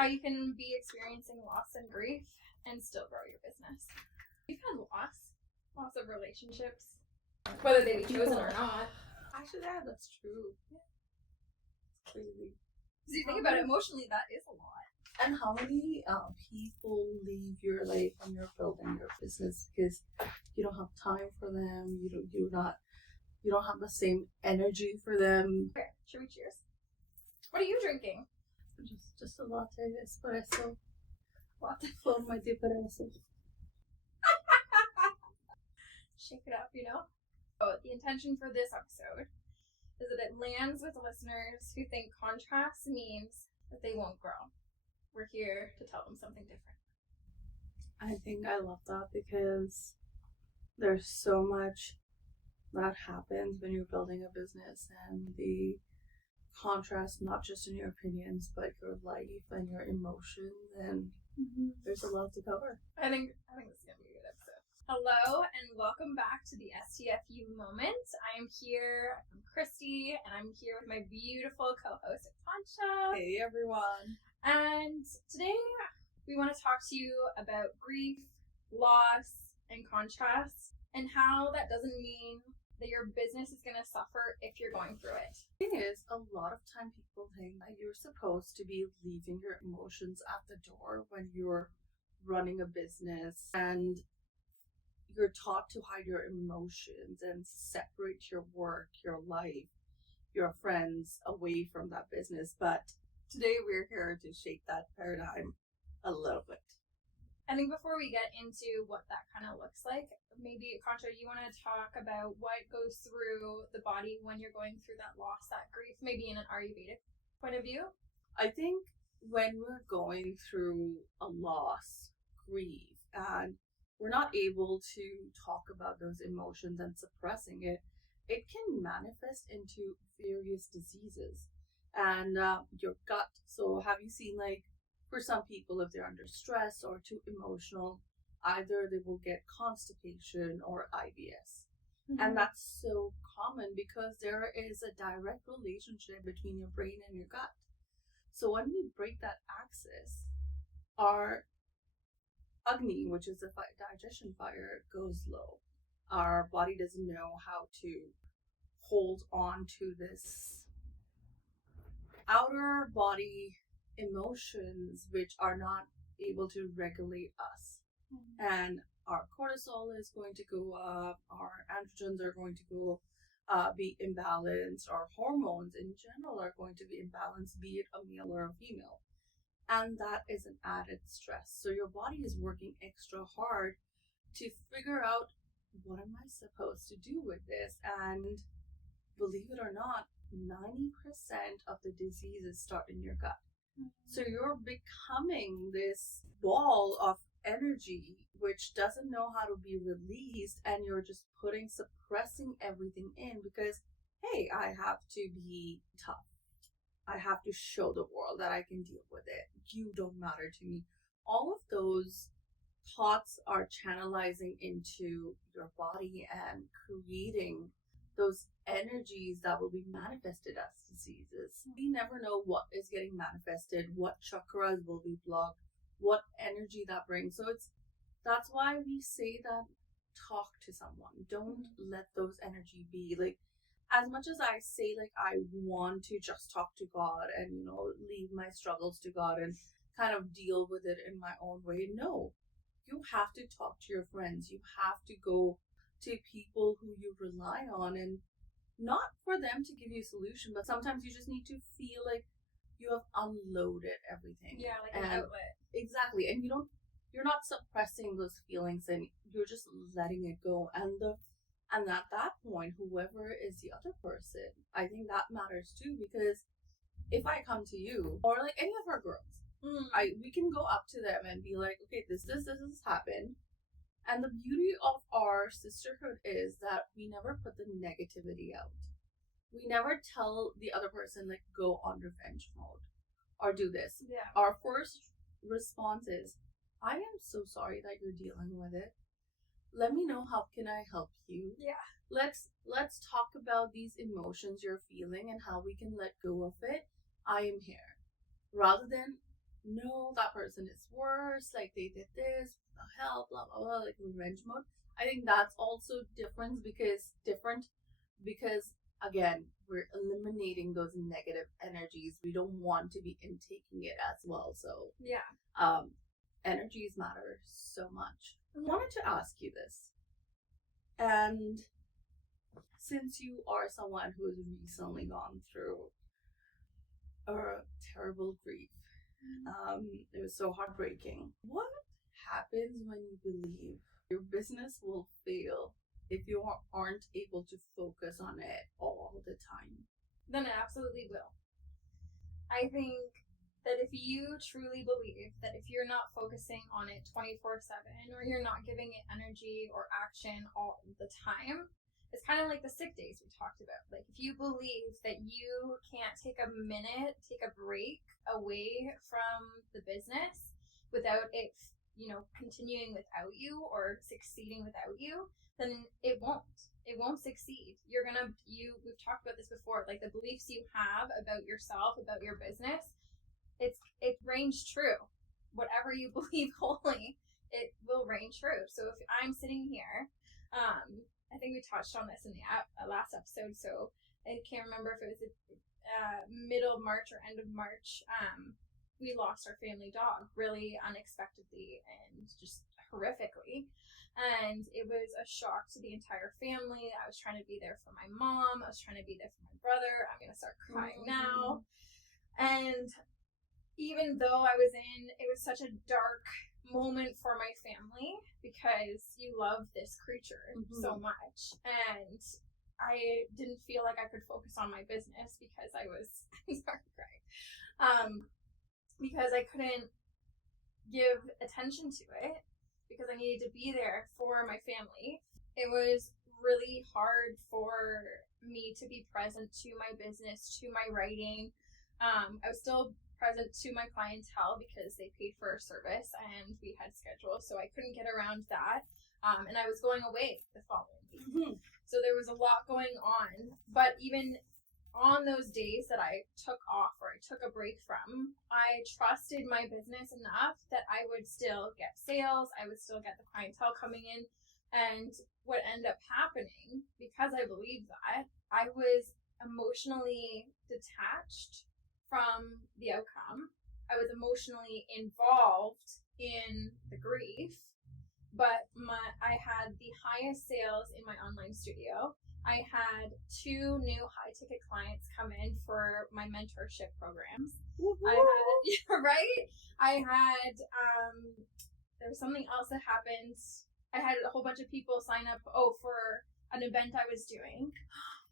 how you can be experiencing loss and grief and still grow your business. You've had loss of relationships, whether they be chosen or not. Actually, yeah, that's true. Yeah. It's crazy. Because you think about it emotionally, that is a lot. And how many people leave your life when you're building your business because you don't have time for them, you don't have the same energy for them. Okay, should we cheers? What are you drinking? Just a latte espresso. Latte for my espresso. Shake it up, So the intention for this episode is that it lands with listeners who think contrast means that they won't grow. We're here to tell them something different. I think I love that because there's so much that happens when you're building a business, and the contrast, not just in your opinions, but your life and your emotions, and there's a lot to cover. I think this is going to be a good episode. Hello, and welcome back to the STFU Moment. I'm Kristy, and I'm here with my beautiful co-host, Akansha. Hey, everyone. And today we want to talk to you about grief, loss, and contrast, and how that doesn't mean that your business is going to suffer if you're going through it. The thing is, a lot of time people think that you're supposed to be leaving your emotions at the door when you're running a business, and you're taught to hide your emotions and separate your work, your life, your friends away from that business. But today we're here to shake that paradigm a little bit. I think before we get into what that kind of looks like, maybe, Akansha, you want to talk about what goes through the body when you're going through that loss, that grief, maybe in an Ayurvedic point of view? I think when we're going through a loss, grief, and we're not able to talk about those emotions and suppressing it, it can manifest into various diseases and your gut. So have you seen, like, for some people, if they're under stress or too emotional, either they will get constipation or IBS. And that's so common because there is a direct relationship between your brain and your gut. So when we break that axis, our Agni, which is the digestion fire, goes low. Our body doesn't know how to hold on to this outer body emotions which are not able to regulate us. And our cortisol is going to go up, our androgens are going to be imbalanced, our hormones in general are going to be imbalanced, be it a male or a female. And that is an added stress. So your body is working extra hard to figure out, what am I supposed to do with this? And believe it or not, 90% of the diseases start in your gut. So you're becoming this ball of energy which doesn't know how to be released, and you're just suppressing everything in because, hey, I have to be tough. I have to show the world that I can deal with it. You don't matter to me. All of those thoughts are channelizing into your body and creating those energies that will be manifested as diseases. We never know what is getting manifested, what chakras will be blocked, what energy that brings. So that's why we say that talk to someone. Don't let those energy be. Like, as much as I say, like, I want to just talk to God and, leave my struggles to God and kind of deal with it in my own way. No, you have to talk to your friends. You have to go to people who you rely on, and not for them to give you a solution, but sometimes you just need to feel like you have unloaded everything. Yeah, like an outlet. Exactly. And you're not suppressing those feelings, and you're just letting it go. And at that point, whoever is the other person, I think that matters too, because if I come to you, or like any of our girls, we can go up to them and be like, okay, this has happened. And the beauty of our sisterhood is that we never put the negativity out. We never tell the other person, like, go on revenge mode or do this. Yeah. Our first response is, I am so sorry that you're dealing with it. Let me know, how can I help you? Yeah. Let's talk about these emotions you're feeling and how we can let go of it. I am here. Rather than no, that person is worse, like they did this, what the hell, blah blah blah, like revenge mode. I think that's also different because again, we're eliminating those negative energies. We don't want to be intaking it as well. So yeah, energies matter so much. I wanted to ask you this, and since you are someone who has recently gone through a terrible grief, it was so heartbreaking. What happens when you believe your business will fail if you aren't able to focus on it all the time? Then it absolutely will. I think that if you truly believe that if you're not focusing on it 24/7, or you're not giving it energy or action all the time, it's kind of like the sick days we talked about. Like, if you believe that you can't take a minute, take a break away from the business without it, continuing without you or succeeding without you, then it won't succeed. We've talked about this before, like the beliefs you have about yourself, about your business, it reigns true. Whatever you believe wholly, it will reign true. So if I'm sitting here, I think we touched on this in the last episode, so I can't remember if it was middle of March or end of March. We lost our family dog really unexpectedly and just horrifically. And it was a shock to the entire family. I was trying to be there for my mom. I was trying to be there for my brother. I'm going to start crying now. And even though it was such a dark moment for my family, because you love this creature so much, and I didn't feel like I could focus on my business because I was sorry to cry, because I couldn't give attention to it because I needed to be there for my family. It was really hard for me to be present to my business, to my writing. I was still present to my clientele because they paid for a service and we had schedules, so I couldn't get around that. And I was going away the following week. So there was a lot going on. But even on those days that I took off or I took a break from, I trusted my business enough that I would still get sales, I would still get the clientele coming in. And what ended up happening, because I believed that, I was emotionally detached from the outcome. I was emotionally involved in the grief, but I had the highest sales in my online studio. I had 2 new high-ticket clients come in for my mentorship programs. Woo-hoo. There was something else that happened. I had a whole bunch of people sign up, for an event I was doing.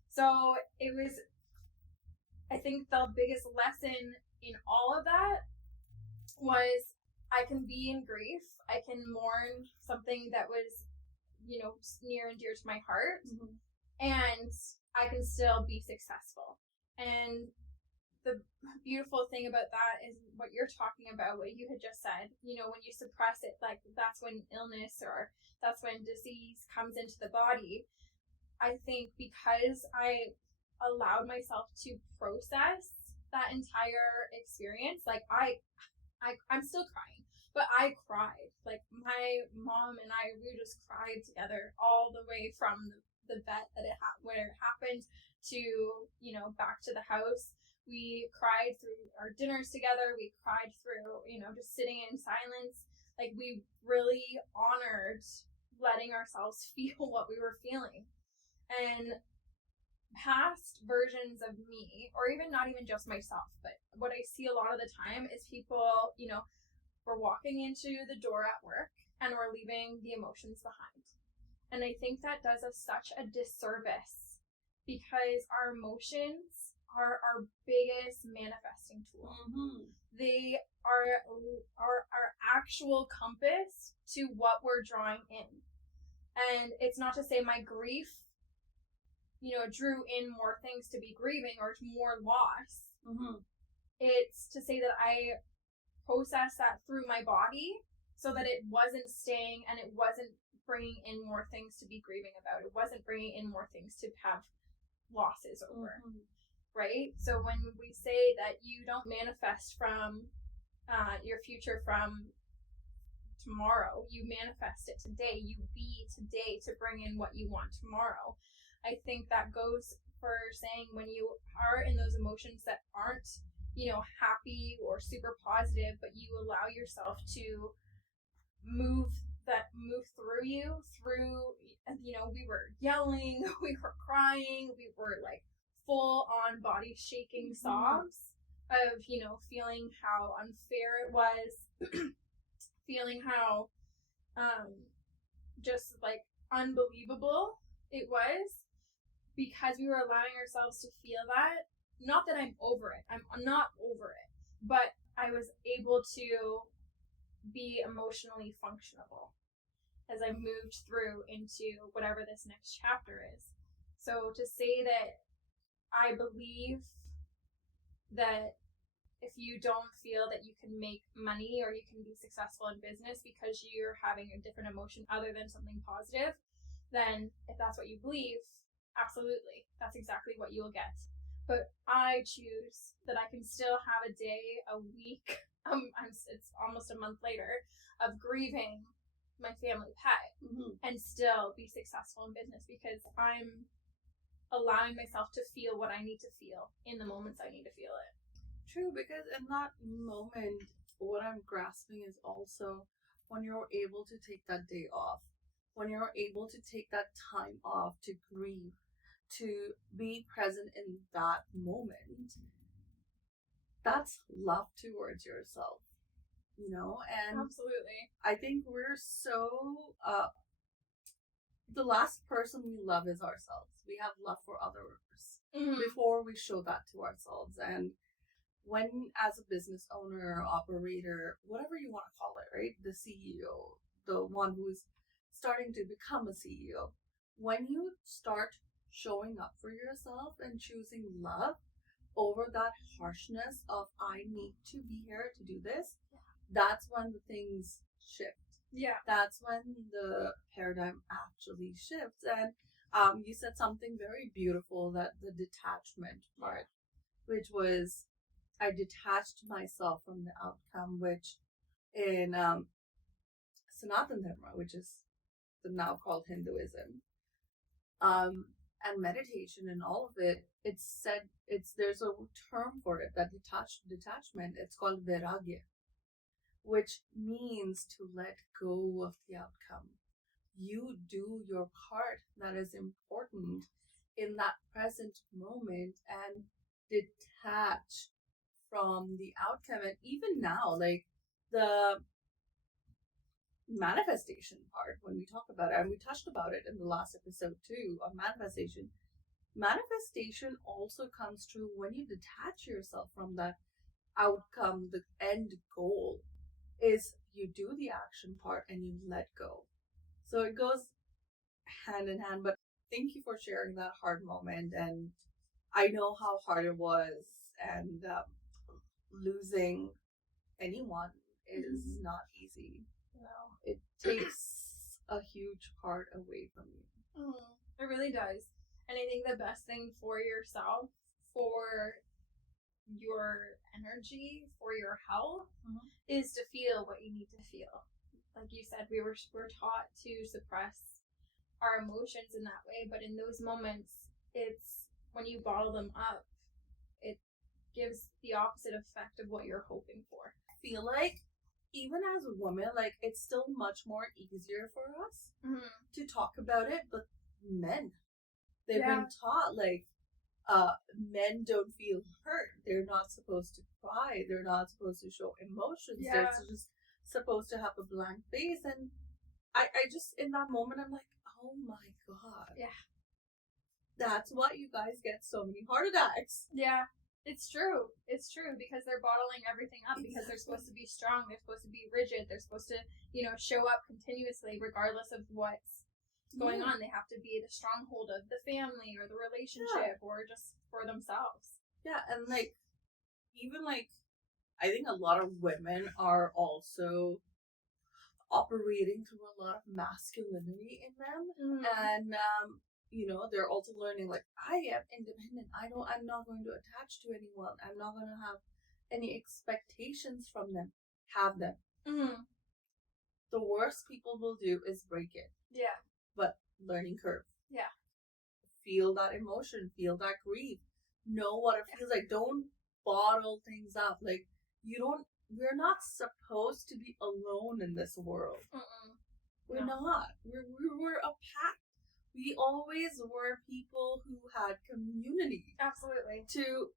So it was, I think the biggest lesson in all of that was I can be in grief. I can mourn something that was, near and dear to my heart. And I can still be successful. And the beautiful thing about that is what you're talking about, what you had just said. When you suppress it, like that's when illness or that's when disease comes into the body. I think because I allowed myself to process that entire experience, like I'm still crying, but I cried. Like my mom and I, we just cried together all the way from the vet where it happened to, back to the house. We cried through our dinners together. We cried through, just sitting in silence. Like we really honored letting ourselves feel what we were feeling. And past versions of me, or even not even just myself, but what I see a lot of the time is people, we're walking into the door at work and we're leaving the emotions behind. And I think that does us such a disservice because our emotions are our biggest manifesting tool. They are our actual compass to what we're drawing in. And it's not to say my grief, drew in more things to be grieving or more loss. It's to say that I processed that through my body so that it wasn't staying and it wasn't bringing in more things to be grieving about. It wasn't bringing in more things to have losses over, right? So when we say that you don't manifest from your future from tomorrow. You manifest it today. You be today to bring in what you want tomorrow. I think that goes for saying when you are in those emotions that aren't, happy or super positive, but you allow yourself to move through we were yelling, we were crying, we were like full on body shaking sobs of, feeling how unfair it was, feeling how just like unbelievable it was, because we were allowing ourselves to feel that. Not that I'm over it. I'm not over it. But I was able to be emotionally functionable as I moved through into whatever this next chapter is. So to say that I believe that if you don't feel that you can make money or you can be successful in business because you're having a different emotion other than something positive, then if that's what you believe, absolutely, that's exactly what you will get. But I choose that I can still have a day, a week, it's almost a month later, of grieving my family pet and still be successful in business because I'm allowing myself to feel what I need to feel in the moments I need to feel it. True, because in that moment, what I'm grasping is also when you're able to take that day off, when you're able to take that time off to grieve, to be present in that moment, that's love towards yourself, and absolutely. I think we're so the last person we love is ourselves. We have love for others before we show that to ourselves. And when, as a business owner, operator, whatever you want to call it, right, the CEO, the one who's starting to become a CEO, when you start showing up for yourself and choosing love over that harshness of I need to be here to do this, that's when the things shift. Yeah. That's when the paradigm actually shifts. And you said something very beautiful, that the detachment part, which was I detached myself from the outcome, which in Sanatan Dharma, which is the now called Hinduism, and meditation and all of it, there's a term for it, that detachment. It's called vairagya, which means to let go of the outcome. You do your part that is important in that present moment and detach from the outcome. And even now, like the manifestation part, when we talk about it, and we touched about it in the last episode too, of manifestation also comes true when you detach yourself from that outcome. The end goal is you do the action part and you let go. So it goes hand in hand. But thank you for sharing that hard moment. And I know how hard it was, and losing anyone is not easy. No. It takes a huge part away from you. It really does. And I think the best thing for yourself, for your energy, for your health, is to feel what you need to feel. Like you said, we're taught to suppress our emotions in that way, but in those moments, it's when you bottle them up, it gives the opposite effect of what you're hoping for. I feel like even as a woman, like it's still much more easier for us to talk about it, but men, they've been taught like men don't feel hurt. They're not supposed to cry. They're not supposed to show emotions. They're just supposed to have a blank face. And I just, in that moment, I'm like, oh my God. Yeah. That's why you guys get so many heart attacks. Yeah. It's true. It's true, because they're bottling everything up because they're supposed to be strong. They're supposed to be rigid. They're supposed to, show up continuously regardless of what's going on. They have to be the stronghold of the family or the relationship or just for themselves. Yeah, and even I think a lot of women are also operating through a lot of masculinity in them, and they're also learning like, I am independent. I'm not going to attach to anyone. I'm not going to have any expectations from them, have them. Mm-hmm. The worst people will do is break it. Yeah. But learning curve. Yeah. Feel that emotion, feel that grief, know what it feels like. Don't bottle things up. Like, we're not supposed to be alone in this world. We're not. We're a pack. We always were people who had community. Absolutely. To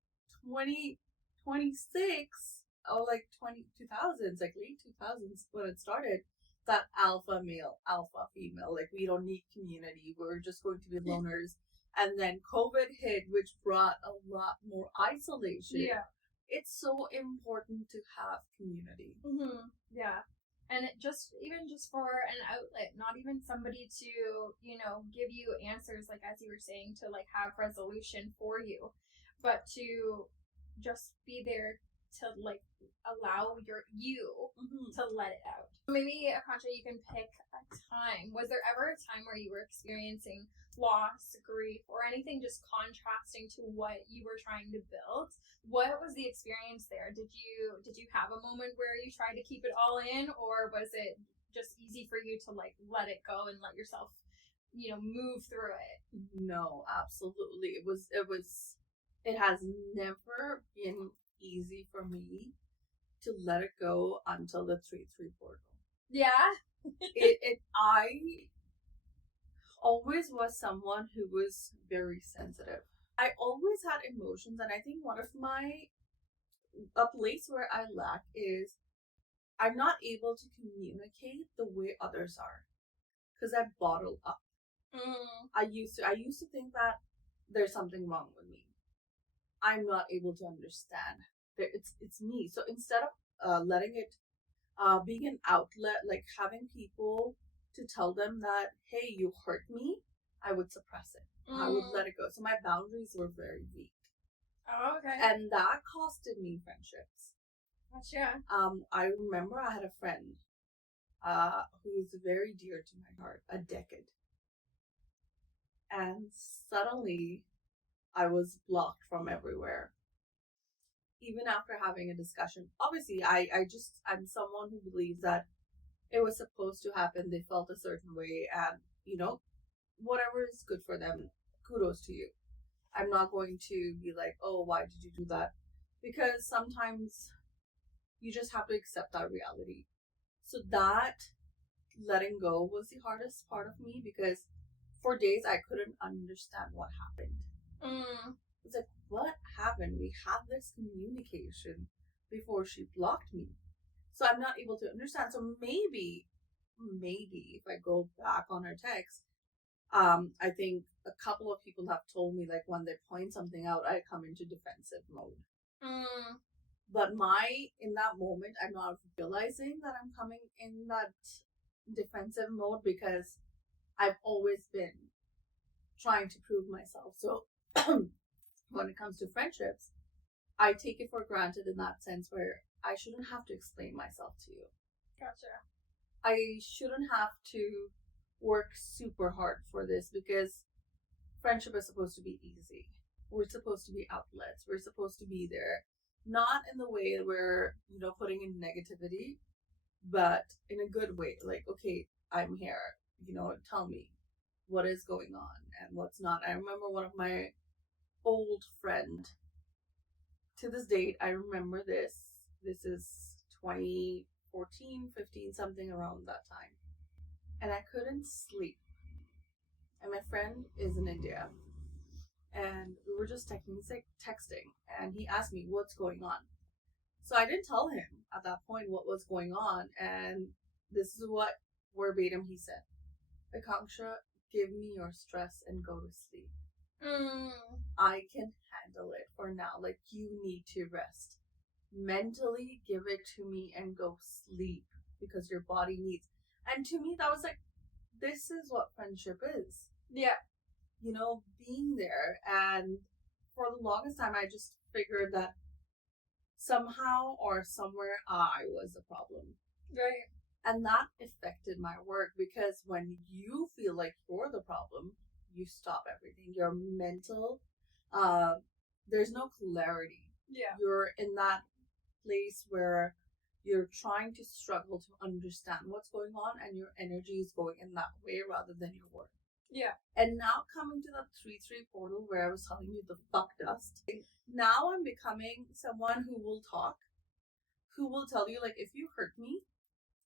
2026, or like 2000s, like late 2000s when it started, that alpha male, alpha female, like we don't need community. We're just going to be loners. And then COVID hit, which brought a lot more isolation. Yeah. It's so important to have community. Mm-hmm. Yeah. And even just for an outlet, not even somebody to, give you answers, like as you were saying, to like have resolution for you, but to just be there to like allow you to let it out. Maybe, Akansha, you can pick a time. Was there ever a time where you were experiencing loss, grief, or anything just contrasting to what you were trying to build? What was the experience there? Did you have a moment where you tried to keep it all in, or was it just easy for you to like let it go and let yourself, move through it? No, absolutely. It has never been easy for me to let it go until the 3-3 portal. Yeah. I always was someone who was very sensitive. I always had emotions, and I think one of a place where I lack is I'm not able to communicate the way others are, because I bottle up. I used to think that there's something wrong with me. I'm not able to understand that it's me. So instead of letting it being an outlet, like having people to tell them that, hey, you hurt me, I would suppress it. I would let it go. So my boundaries were very weak. Oh, okay. And that costed me friendships. Gotcha. I remember I had a friend who's very dear to my heart, a decade. And suddenly I was blocked from everywhere. Even after having a discussion. Obviously, I'm someone who believes that it was supposed to happen. They felt a certain way, and whatever is good for them, kudos to you. I'm not going to be like, oh, why did you do that? Because sometimes you just have to accept that reality. So that letting go was the hardest part of me, because for days I couldn't understand what happened. It's like, what happened? We had this communication before she blocked me. So I'm not able to understand. So maybe if I go back on her text, I think a couple of people have told me, like, when they point something out, I come into defensive mode. But in that moment, I'm not realizing that I'm coming in that defensive mode, because I've always been trying to prove myself. So when it comes to friendships, I take it for granted in that sense, where I shouldn't have to explain myself to you. Gotcha. I shouldn't have to work super hard for this, because friendship is supposed to be easy. We're supposed to be outlets. We're supposed to be there. Not in the way where, putting in negativity, but in a good way. Like, okay, I'm here. Tell me what is going on and what's not. I remember one of my old friend, to this date, I remember this. This is 2014, 15, something around that time. And I couldn't sleep. And my friend is in India. And we were just texting. And he asked me, what's going on? So I didn't tell him at that point what was going on. And this is what verbatim he said. Akansha, give me your stress and go to sleep. I can handle it for now. Like, you need to rest. Mentally, give it to me and go sleep, because your body needs. And to me, that was like, this is what friendship is. Yeah. Being there. And for the longest time, I just figured that somehow or somewhere I was the problem. Right. And that affected my work, because when you feel like you're the problem, you stop everything. Your mental, there's no clarity. Yeah. You're in that place where you're trying to struggle to understand what's going on, and your energy is going in that way rather than your work. Yeah. And now coming to that 3-3 portal where I was telling you the fuck dust. Now I'm becoming someone who will talk, who will tell you, like, if you hurt me,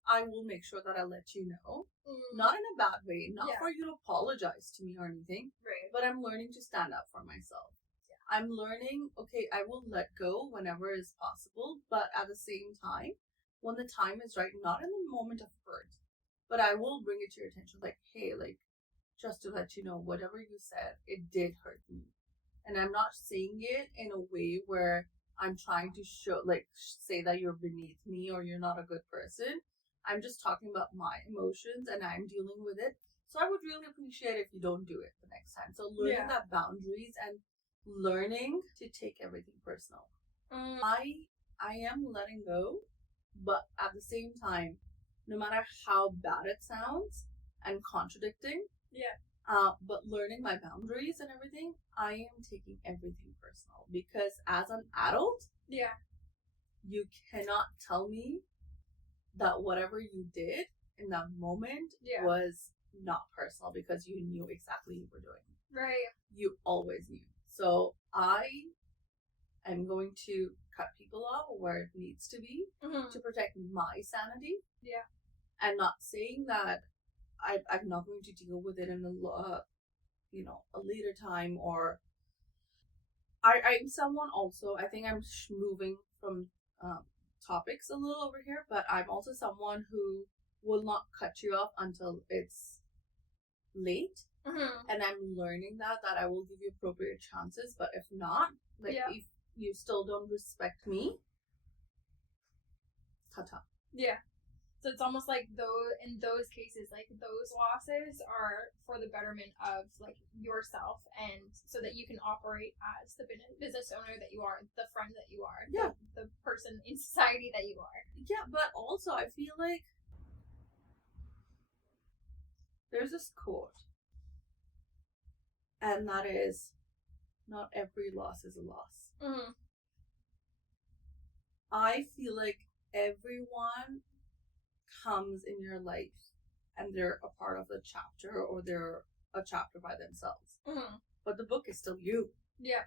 I will make sure that I let you know. Not in a bad way, not for you to apologize to me or anything. Right. But I'm learning to stand up for myself. Yeah. I'm learning, okay, I will let go whenever is possible, but at the same time, when the time is right, not in the moment of hurt, but I will bring it to your attention, like, hey, like, just to let you know, whatever you said, it did hurt me. And I'm not saying it in a way where I'm trying to show, like, say that you're beneath me or you're not a good person. I'm just talking about my emotions and I'm dealing with it. So I would really appreciate if you don't do it the next time. So learning that boundaries and learning to take everything personal. I am letting go, but at the same time, no matter how bad it sounds and contradicting, but learning my boundaries and everything, I am taking everything personal because as an adult, you cannot tell me that whatever you did in that moment was not personal because you knew exactly what you were doing. Right. You always knew. So I am going to cut people off where it needs to be to protect my sanity. Yeah. And not saying that I'm not going to deal with it in a later time, or I'm someone also, I think I'm moving from topics a little over here, but I'm also someone who will not cut you off until it's late. And I'm learning that I will give you appropriate chances, but if not, like if you still don't respect me, ta-ta. Yeah. So it's almost like in those cases, like those losses are for the betterment of like yourself, and so that you can operate as the business owner that you are, the friend that you are, the person in society that you are. Yeah, but also I feel like there's this quote, and that is, not every loss is a loss. I feel like everyone comes in your life and they're a part of the chapter, or they're a chapter by themselves. But the book is still you. Yeah.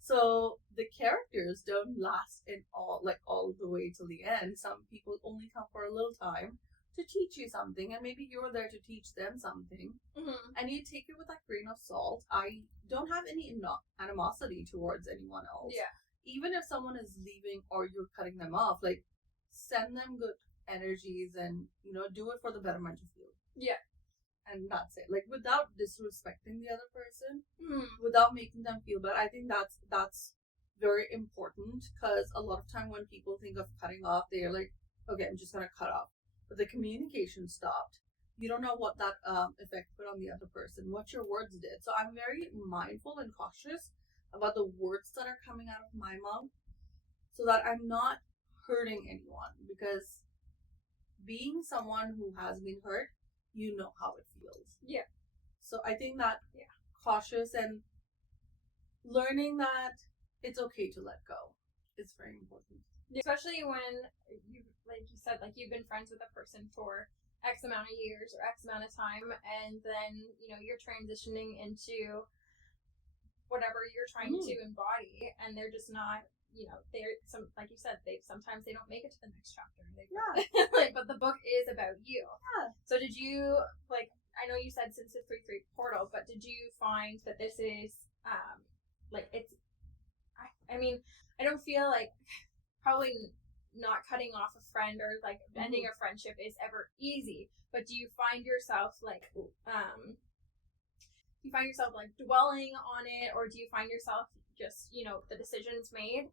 So the characters don't last in all the way till the end. Some people only come for a little time to teach you something, and maybe you're there to teach them something. And you take it with a grain of salt. I don't have any animosity towards anyone else. Yeah. Even if someone is leaving or you're cutting them off, like, send them good energies and, do it for the betterment of you. Yeah. And that's it. Like, without disrespecting the other person, without making them feel bad. I think that's very important, because a lot of time when people think of cutting off, they're like, okay, I'm just going to cut off. But the communication stopped. You don't know what that effect put on the other person, what your words did. So I'm very mindful and cautious about the words that are coming out of my mouth, so that I'm not hurting anyone, because being someone who has been hurt, you know how it feels. Yeah. So I think that cautious and learning that it's okay to let go is very important. Especially when you, like you said, like you've been friends with a person for X amount of years or X amount of time, and then, you're transitioning into whatever you're trying to embody, and they're just not, they're like you said, sometimes they don't make it to the next chapter. But the book is about you. Yeah. So did you, like, I know you said since the 3-3 portal, but did you find that this is, I mean, I don't feel like probably not cutting off a friend or like ending a friendship is ever easy, but do you find yourself like dwelling on it, or do you find yourself just, the decision's made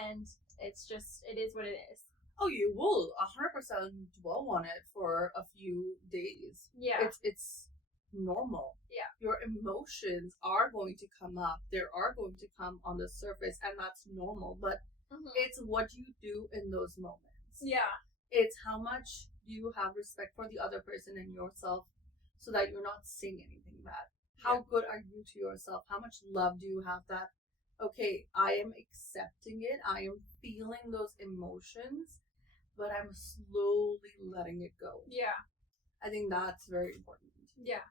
and it is what it is? Oh, you will 100% dwell on it for a few days. Yeah. It's normal. Yeah. Your emotions are going to come up. They are going to come on the surface, and that's normal. But it's what you do in those moments. Yeah. It's how much do you have respect for the other person and yourself, so that you're not saying anything bad. How good are you to yourself? How much love do you have that okay, I am accepting it. I am feeling those emotions, but I'm slowly letting it go. Yeah. I think that's very important. Yeah.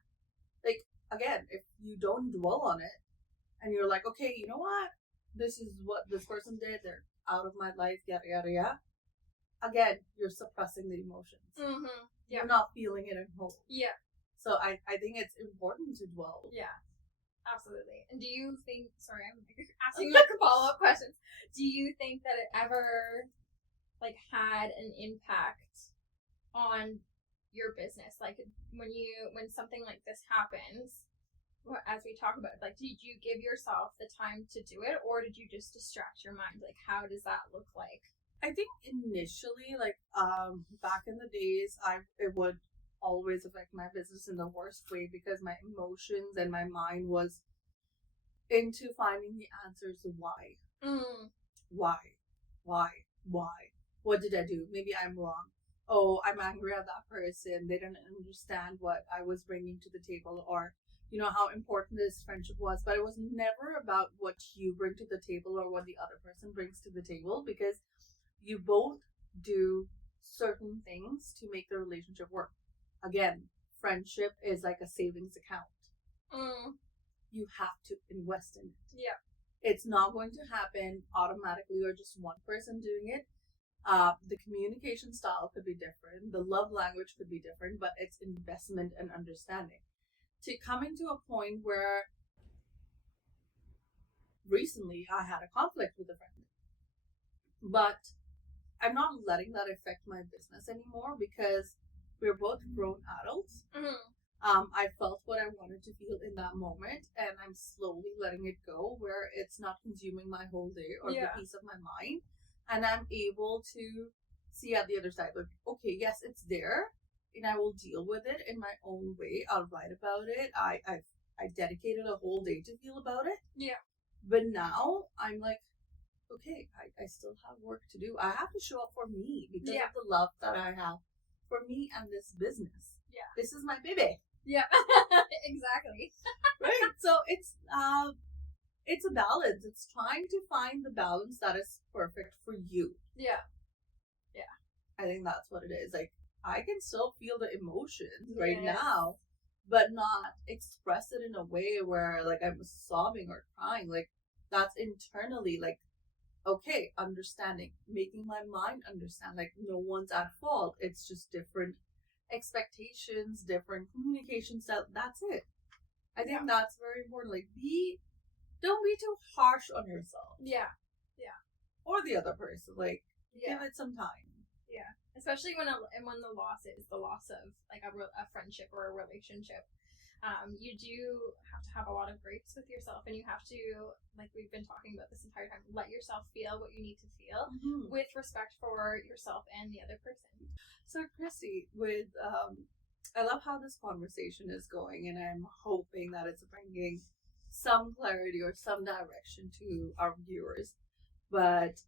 Like, again, if you don't dwell on it and you're like, okay, you know what? This is what this person did. They're out of my life, yada, yada, yada. Again, you're suppressing the emotions. Mm-hmm. Yeah. You're not feeling it in whole. Yeah. So I think it's important to dwell. Yeah. Absolutely. And do you think, sorry, I'm asking like follow-up questions. Do you think that it ever like had an impact on your business? Like when something like this happens, as we talk about, like, did you give yourself the time to do it, or did you just distract your mind? Like, how does that look like? I think initially, like, back in the days, it would always affect my business in the worst way because my emotions and my mind was into finding the answers to why. Why? What did I do? Maybe I'm wrong. Oh, I'm angry at that person. They didn't understand what I was bringing to the table, or how important this friendship was. But it was never about what you bring to the table or what the other person brings to the table, because you both do certain things to make the relationship work. Again, friendship is like a savings account. You have to invest in it. Yeah. It's not going to happen automatically or just one person doing it. The communication style could be different. The love language could be different, but it's investment and understanding. To coming to a point where recently I had a conflict with a friend, but I'm not letting that affect my business anymore because we're both grown adults. I felt what I wanted to feel in that moment, and I'm slowly letting it go where it's not consuming my whole day or the peace of my mind. And I'm able to see at the other side, like, okay, yes, it's there, and I will deal with it in my own way. I'll write about it. I dedicated a whole day to feel about it. Yeah. But now I'm like, okay, I still have work to do. I have to show up for me because of the love that I have for me and this business. Yeah. This is my baby. Yeah. Exactly. Right. So it's a balance. It's trying to find the balance that is perfect for you. Yeah. I think that's what it is. Like, I can still feel the emotions right now, but not express it in a way where like I'm sobbing or crying. Like, that's internally, like, okay, understanding, making my mind understand, like, no one's at fault. It's just different expectations, different communication style. That's it. I think that's very important. Like, don't be too harsh on yourself. Yeah. Or the other person. Like, give it some time. Yeah. Especially when the loss is the loss of like a friendship or a relationship. You do have to have a lot of grace with yourself, and you have to, like we've been talking about this entire time, let yourself feel what you need to feel with respect for yourself and the other person. So, Kristy, I love how this conversation is going, and I'm hoping that it's bringing some clarity or some direction to our viewers. But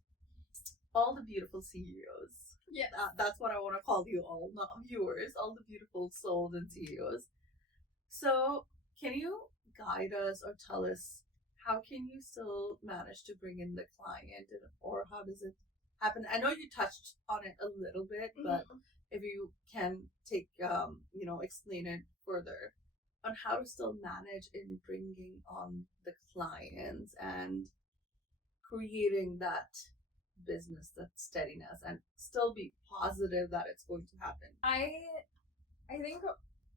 all the beautiful CEOs. Yes. That's what I want to call you all, not viewers, all the beautiful souls and CEOs. So, can you guide us or tell us how can you still manage to bring in the client, or how does it happen? I know you touched on it a little bit, but if you can explain it further on how to still manage in bringing on the clients and creating that business, that steadiness, and still be positive that it's going to happen. I think,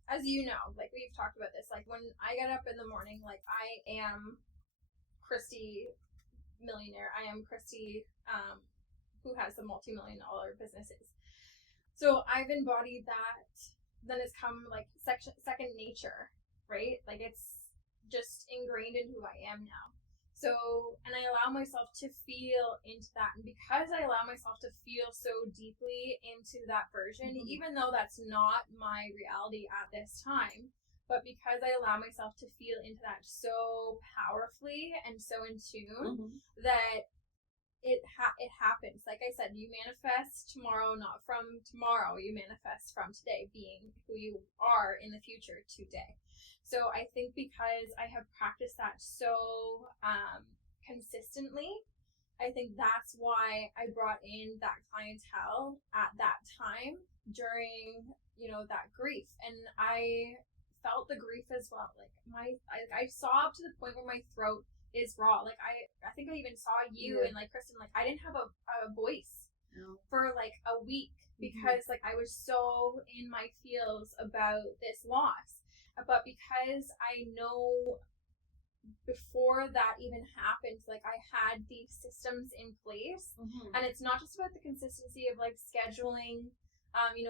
as you know, like we've talked about this, like when I get up in the morning, like I am Kristy millionaire. I am Kristy who has the multi-million-dollar businesses. So I've embodied that. Then it's come like second nature, right? Like it's just ingrained in who I am now. So, and I allow myself to feel into that. And because I allow myself to feel so deeply into that version, even though that's not my reality at this time, but because I allow myself to feel into that so powerfully and so in tune that it happens. Like I said, you manifest tomorrow, not from tomorrow. You manifest from today, being who you are in the future today. So I think because I have practiced that so consistently, I think that's why I brought in that clientele at that time during, that grief. And I felt the grief as well. Like I sobbed to the point where my throat is raw. Like I think I even saw you and like Kristen, like I didn't have a voice for like a week because like I was so in my feels about this loss. But because I know before that even happened, like I had these systems in place, and it's not just about the consistency of like scheduling.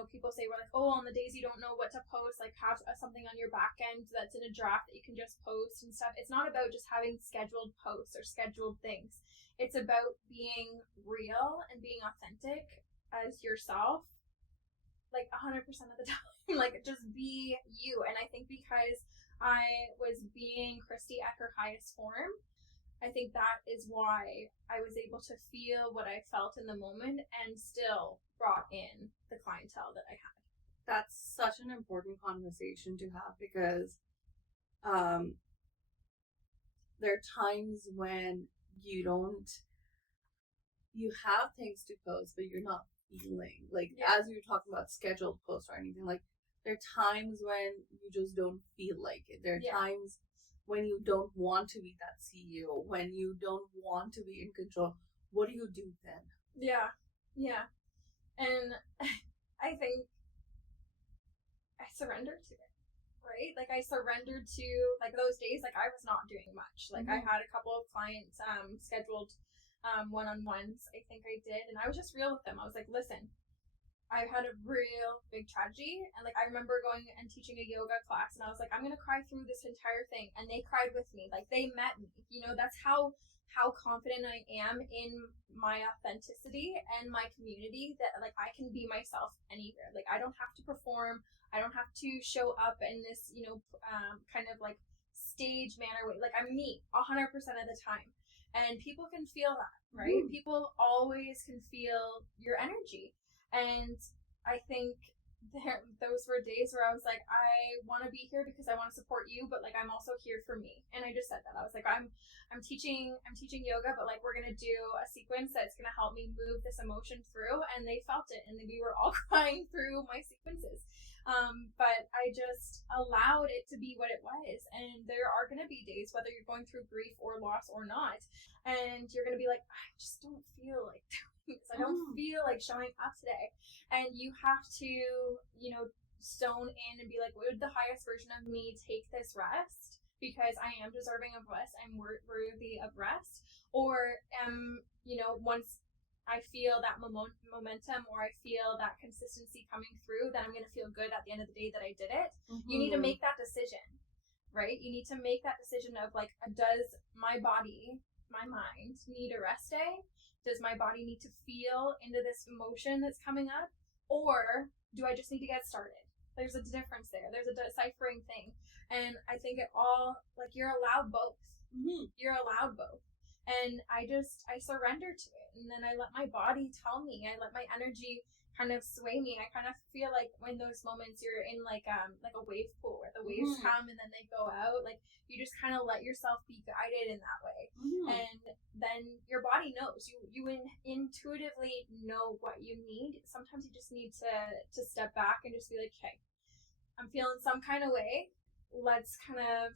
People say, we're like, oh, on the days you don't know what to post, like have something on your back end that's in a draft that you can just post and stuff. It's not about just having scheduled posts or scheduled things. It's about being real and being authentic as yourself, like 100% of the time. Like just be you. And I think because I was being Kristy at her highest form, I think that is why I was able to feel what I felt in the moment and still brought in the clientele that I had. That's such an important conversation to have because there are times when you have things to post, but you're not feeling like, as you were talking about scheduled posts or anything, like there are times when you just don't feel like it. There are times when you don't want to be that CEO, when you don't want to be in control. What do you do then? Yeah. And I think I surrendered to it, right? Like I surrendered to like those days, like I was not doing much. Like I had a couple of clients scheduled one-on-ones, I think I did, and I was just real with them. I was like, listen, I've had a real big tragedy, and like I remember going and teaching a yoga class, and I was like, I'm gonna cry through this entire thing, and they cried with me. Like they met me. That's how confident I am in my authenticity and my community, that like I can be myself anywhere. Like I don't have to perform. I don't have to show up in this kind of like stage manner way. Like I'm me 100% of the time, and people can feel that, right? People always can feel your energy. And I think those were days where I was like, I want to be here because I want to support you, but like I'm also here for me. And I just said that. I was like, I'm teaching yoga, but like we're gonna do a sequence that's gonna help me move this emotion through. And they felt it, and we were all crying through my sequences. But I just allowed it to be what it was. And there are gonna be days, whether you're going through grief or loss or not, and you're gonna be like, I just don't feel like because I don't feel like showing up today. And you have to, stone in and be like, would the highest version of me take this rest because I am deserving of rest, I'm worthy of rest? Or once I feel that momentum or I feel that consistency coming through, then I'm going to feel good at the end of the day that I did it. You need to make that decision, right? You need to make that decision of like, does my body, my mind need a rest day? Does my body need to feel into this emotion that's coming up? Or do I just need to get started? There's a difference there. There's a deciphering thing. And I think it all, like, you're allowed both. You're allowed both. And I surrendered to it. And then I let my body tell me. I let my energy kind of sway me. I kind of feel like when those moments you're in like a wave pool where the waves come and then they go out, like you just kind of let yourself be guided in that way. And then your body knows. You intuitively know what you need. Sometimes you just need to step back and just be like, okay, I'm feeling some kind of way. Let's kind of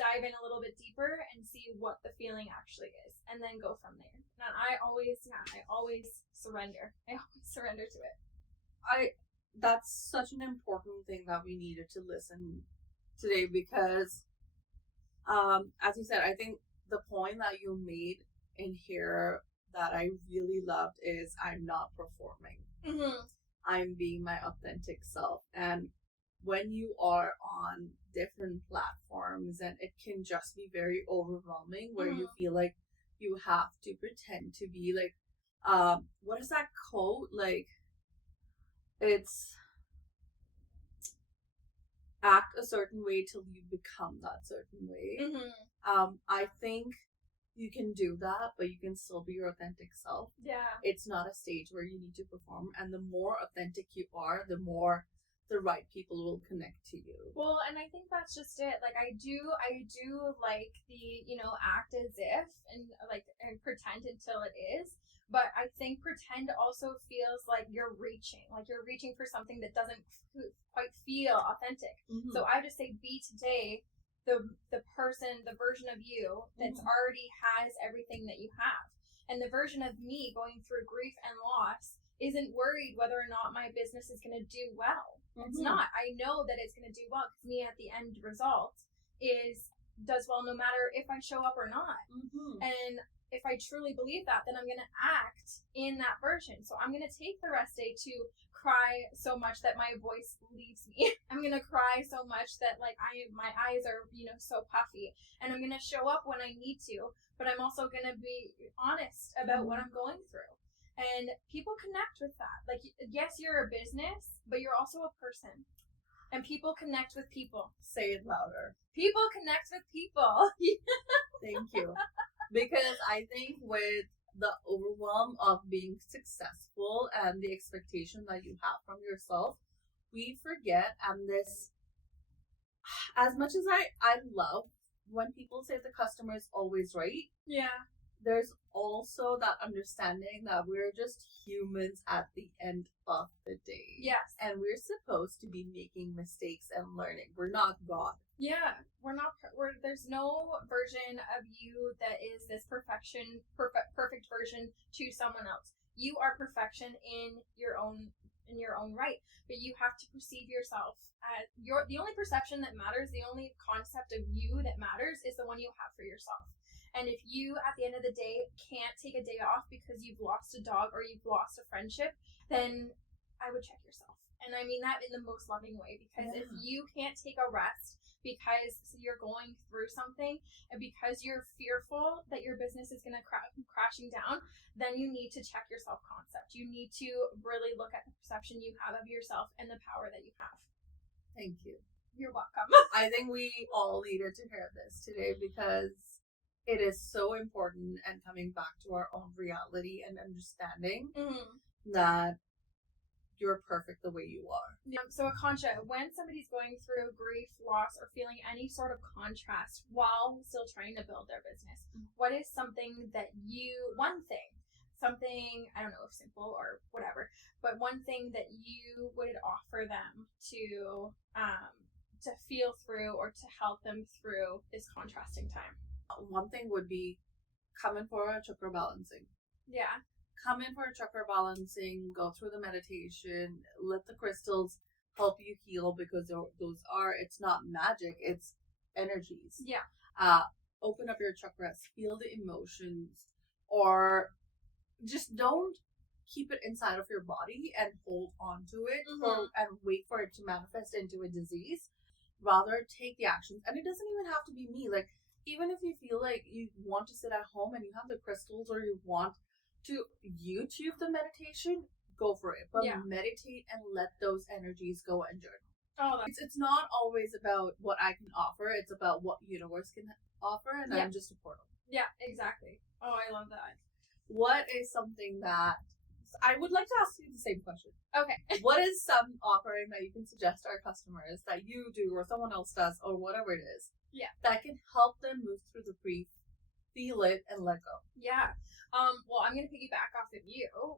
dive in a little bit deeper and see what the feeling actually is, and then go from there. And I always surrender. I always surrender to it. That's such an important thing that we needed to listen today because, as you said, I think the point that you made in here that I really loved is I'm not performing. I'm being my authentic self. And when you are on different platforms, and it can just be very overwhelming where you feel like you have to pretend to be like, what is that quote? Like, it's act a certain way till you become that certain way. I think you can do that, but you can still be your authentic self. Yeah. It's not a stage where you need to perform. And the more authentic you are, the more the right people will connect to you. Well, and I think that's just it. Like, I do like the, act as if and pretend until it is. But I think pretend also feels like you're reaching for something that doesn't quite feel authentic. Mm-hmm. So I just say, be today the person, the version of you that's already has everything that you have. And the version of me going through grief and loss isn't worried whether or not my business is going to do well. It's not. I know that it's going to do well because me at the end result does well no matter if I show up or not. And if I truly believe that, then I'm going to act in that version. So I'm going to take the rest day to cry so much that my voice leaves me. I'm going to cry so much that my eyes are, so puffy. And I'm going to show up when I need to, but I'm also going to be honest about what I'm going through. And people connect with that. Like, yes, you're a business, but you're also a person. And people connect with people. Say it louder. People connect with people. Thank you. Because I think with the overwhelm of being successful and the expectation that you have from yourself, we forget, and this, as much as I love when people say the customer is always right. Yeah. There's also that understanding that we're just humans at the end of the day. Yes. And we're supposed to be making mistakes and learning. We're not God. Yeah. There's no version of you that is this perfect version to someone else. You are perfection in your own right. But you have to perceive yourself as the only perception that matters, the only concept of you that matters is the one you have for yourself. And if you, at the end of the day, can't take a day off because you've lost a dog or you've lost a friendship, then I would check yourself. And I mean that in the most loving way, because if you can't take a rest because you're going through something and because you're fearful that your business is going to crashing down, then you need to check your self-concept. You need to really look at the perception you have of yourself and the power that you have. Thank you. You're welcome. I think we all needed to hear this today because it is so important, and coming back to our own reality and understanding that you're perfect the way you are. So Akansha, when somebody's going through grief, loss, or feeling any sort of contrast while still trying to build their business, what is something, I don't know if simple or whatever, but one thing that you would offer them to feel through or to help them through this contrasting time? One thing would be come in for a chakra balancing. Yeah. Come in for a chakra balancing, go through the meditation, let the crystals help you heal, because it's not magic, it's energies. Yeah. Open up your chakras, feel the emotions, or just don't keep it inside of your body and hold on to it and wait for it to manifest into a disease. Rather, take the actions. And it doesn't even have to be me. Like, even if you feel like you want to sit at home and you have the crystals, or you want to YouTube the meditation, go for it. But meditate and let those energies go and journal. It's not always about what I can offer. It's about what universe can offer, and I'm just a portal. Yeah, exactly. Oh, I love that. What is something that I would like to ask you the same question. Okay. What is some offering that you can suggest to our customers that you do or someone else does or whatever it is that can help them move through the grief, feel it, and let go? Yeah. Well, I'm going to piggyback off of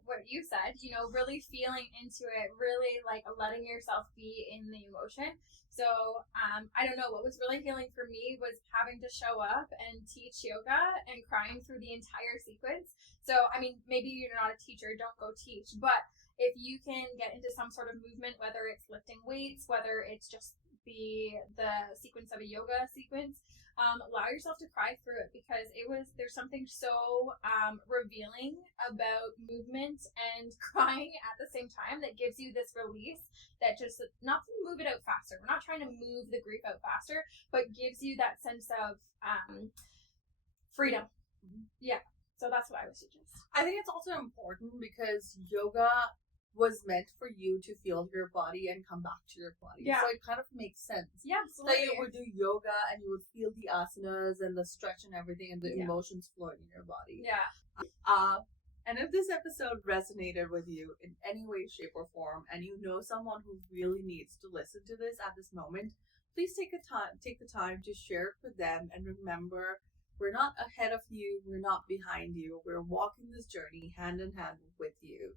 what you said, really feeling into it, really letting yourself be in the emotion. So, I don't know, what was really healing for me was having to show up and teach yoga and crying through the entire sequence. So, I mean, maybe you're not a teacher, don't go teach, but if you can get into some sort of movement, whether it's lifting weights, whether it's just the sequence of a yoga sequence, allow yourself to cry through it, because there's something so revealing about movement and crying at the same time that gives you this release that just, not to move it out faster, we're not trying to move the grief out faster, but gives you that sense of freedom. Yeah, so that's what I would suggest. I think it's also important because yoga was meant for you to feel your body and come back to your body. Yeah. So it kind of makes sense. Yeah, absolutely. That you would do yoga and you would feel the asanas and the stretch and everything and the emotions flowing in your body. Yeah. And if this episode resonated with you in any way, shape, or form, and you know someone who really needs to listen to this at this moment, please take the time to share it with them. And remember, we're not ahead of you, we're not behind you. We're walking this journey hand in hand with you.